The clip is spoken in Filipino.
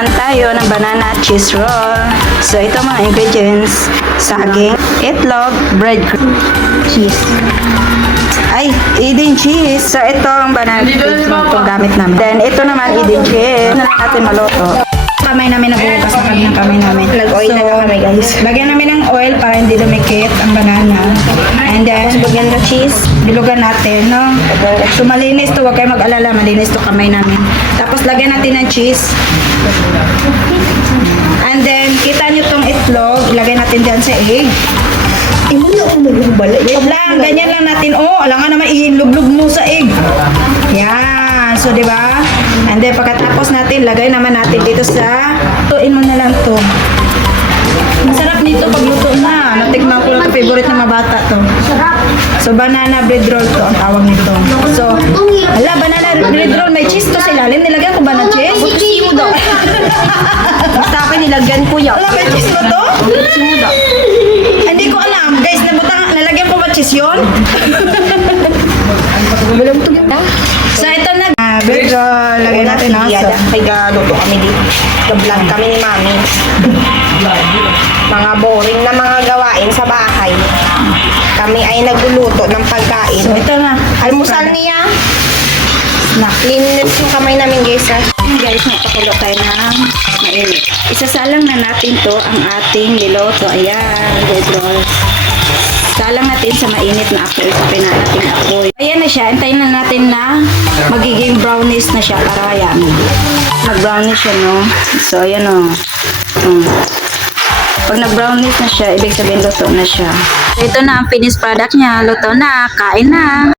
naman tayo ng banana cheese roll. So, ito mga ingredients. Saging, itlog, breadcrumb, cheese. Ay, Eden cheese. So, ito ang banana cheese roll itong gamit namin. Then, ito naman Eden cheese. Na natin maluto. Kamay namin nabubukas na kami ng kamay namin. Nag-oil na lang kami, guys. Lagyan namin ng oil para hindi dumikit ang banana. And then, Lagyan ng cheese. bilugan natin, no? So, malinis to. Huwag kayo mag-alala. Malinis to kamay namin. Tapos, lagyan natin ng cheese. And then, kita nyo tong itlog. Ilagay natin dyan sa egg. Muna ako magbala. Wait lang. Ganyan lang natin. Oh, alangan naman ilublog mo sa egg. Yan. So, di ba? And then, pagkatapos natin, lagay naman natin dito sa... Tuin mo na lang to. Masarap nito pag luto na. Natikman ko lang. Favorite ng mga bata to. So, banana bread roll to ang tawag nito. So, ala, banana bread roll. May cheese to sa ilalim. Nilagyan ko ba ng cheese? Buti mo daw. Basta ako nilagyan ko yan. Wala, may cheese ba to? Hindi ko alam. Guys, nalagyan ko ba cheese yun? Wala mo ito ganda. So, ito na. Bread roll. Lagay natin na. So, Kay galuto kami dito. Gablan kami ni Mami. Mga boring na mga gawain sa bahay. Kami ay nagluluto ng pagkain. so ito na. Almusal niya. Snack. Linis yung kamay namin, guys. Guys, napakulo tayo ng mainit. Isasalang na natin to ang ating niloto. Ayan, bread roll. Salang natin sa mainit na apoy. Sapin na natin apoy. Ayan na siya. Antayin na natin na magiging brownish na siya para yummy. Mag-brownish siya, no? So, ayan, o. Pag nag-brownish na siya, ibig sabihin luto na siya. Ito na ang finished product niya. Luto na. Kain na.